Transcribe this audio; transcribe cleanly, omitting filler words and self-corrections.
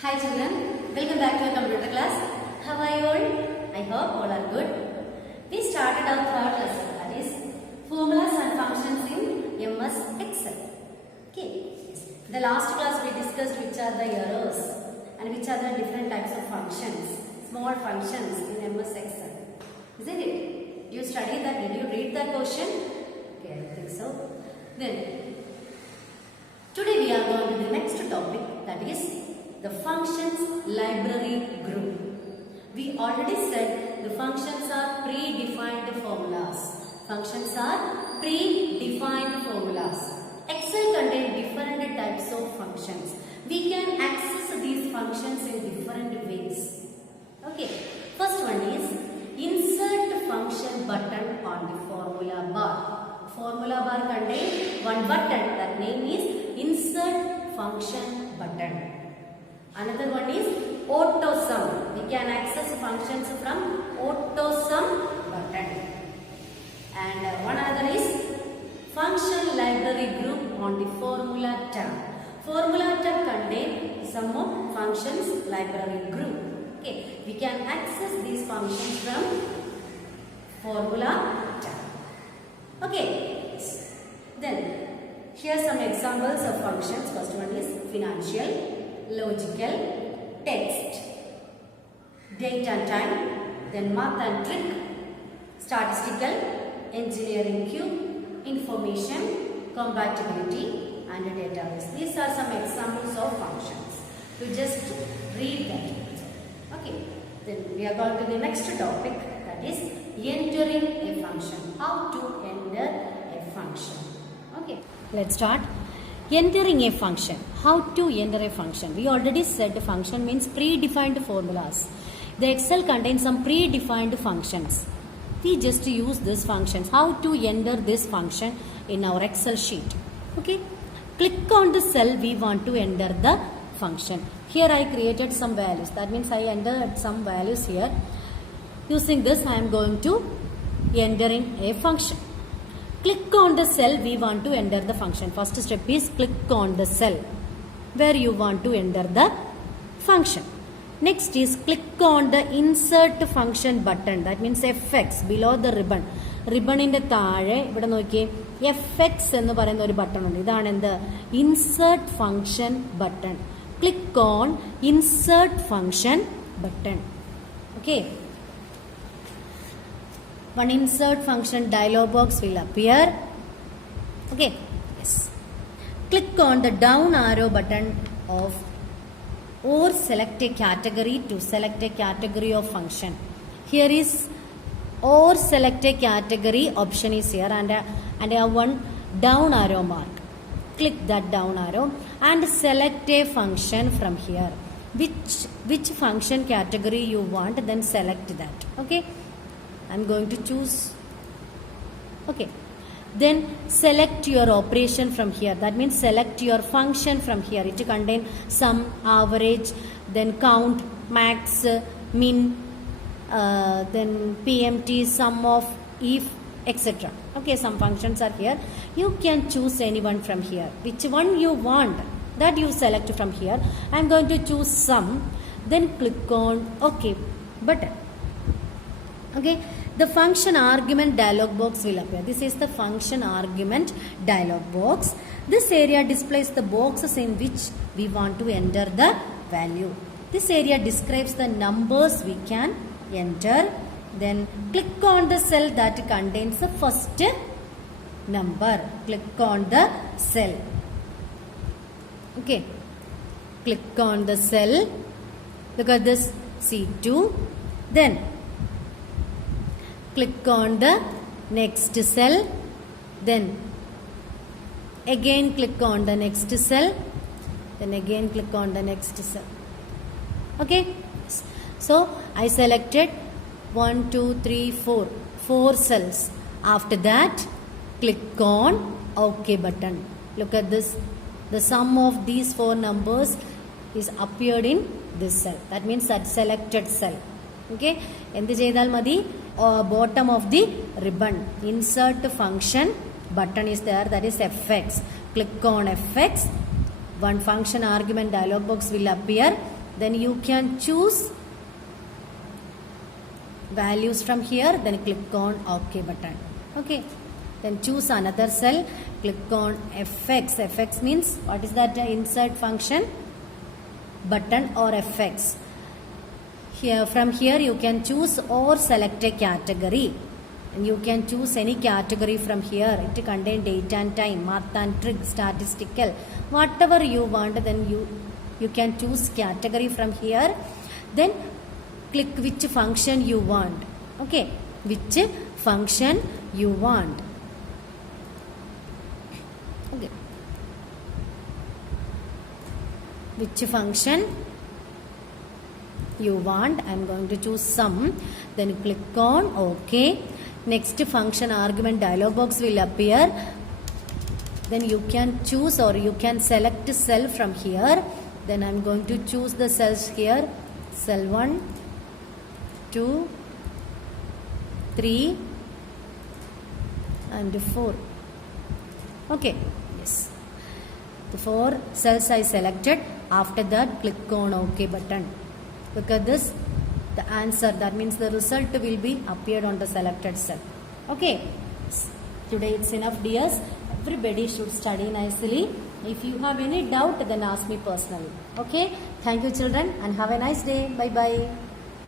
Hi children, welcome back to our computer class. How are you all? I hope all are good. We started our third lesson, that is formulas and functions in MS Excel. Okay. The last class we discussed which are the errors and which are the different types of functions, small functions in MS Excel. Isn't it? Did you study that? Did you read that question? Okay, I think so. Then today we are going to the next topic, that is the functions library group. We already said the functions are predefined formulas. Functions are predefined formulas. Excel contains different types of functions. We can access these functions in different ways. Okay. First one is insert function button on the formula bar. Formula bar contains one button. That name is insert function button. Another one is AutoSum. We can access functions from AutoSum button. And one other is function library group on the formula tab. Formula tab contains some more functions library group. Okay, we can access these functions from formula tab. Okay, then here are some examples of functions. First one is financial, logical, text, date and time, then math and trick, statistical, engineering cube, information, compatibility and database. These are some examples of functions. You just read that. Okay. Then we are going to the next topic, that is entering a function. How to enter a function. Okay. Let's start. Entering a function. How to enter a function? We already said function means predefined formulas. The Excel contains some predefined functions. We just use these functions. How to enter this function in our Excel sheet. Okay. Click on the cell we want to enter the function. Here I created some values. That means I entered some values here. Using this I am going to enter in a function. Click on the cell we want to enter the function. First step is click on the cell where you want to enter the function. Next is click on the insert function button. That means FX below the ribbon. Ribbon in the താഴെ ഇവിടെ നോക്കിയേ FX എന്ന് പറയുന്ന ഒരു button ഉണ്ട്. ഇതാണ് എന്ത് insert function button. Click on insert function button. Okay. One insert function dialog box will appear. Okay. Yes. Click on the down arrow button of or select a category to select a category of function. Here is or select a category option is here and I have one down arrow mark. Click that down arrow and select a function from here. Which function category you want, then select that. Okay. I'm going to choose. Okay. Then select your operation from here. That means select your function from here. It contains sum, average, then count, max, min, then PMT, sum of, if, etc. Okay, some functions are here. You can choose anyone from here. Which one you want, that you select from here. I'm going to choose sum. Then click on OK button. Okay, the function argument dialog box will appear. This is the function argument dialog box. This area displays the boxes in which we want to enter the value. This area describes the numbers we can enter. Then click on the cell that contains the first number. Click on the cell. Okay. Click on the cell. Look at this C2. Then click on the next cell. Then again click on the next cell. Then again click on the next cell. Okay. So I selected 1, 2, 3, 4 cells. After that click on OK button. Look at this. The sum of these 4 numbers is appeared in this cell. That means that selected cell. Okay. എന്ത് ചെയ്താൽ മതി? Bottom of the ribbon. Insert function button is there. That is FX. Click on FX. One function argument dialog box will appear. then you can choose values from here, then click on OK button. Okay, then choose another cell, click on FX. FX means what is that? Insert function button or FX. Here, from here you can choose or select a category, and you can choose any category from here. It contains date and time, math and trig, statistical, whatever you want. Then you can choose category from here, then click which function you want. Okay, which function you want. Okay, which function you want. I am going to choose sum, then click on OK. Next function argument dialog box will appear, then you can choose or you can select cell from here. Then I am going to choose the cells here, cell 1, 2, 3 and 4. Okay, yes, the 4 cells I selected. After that, click on OK button. Look at this, the answer, that means the result will be appeared on the selected cell. Okay, today it's enough, dears. Everybody should study nicely. If you have any doubt, then ask me personally. Okay, thank you children and have a nice day. Bye bye.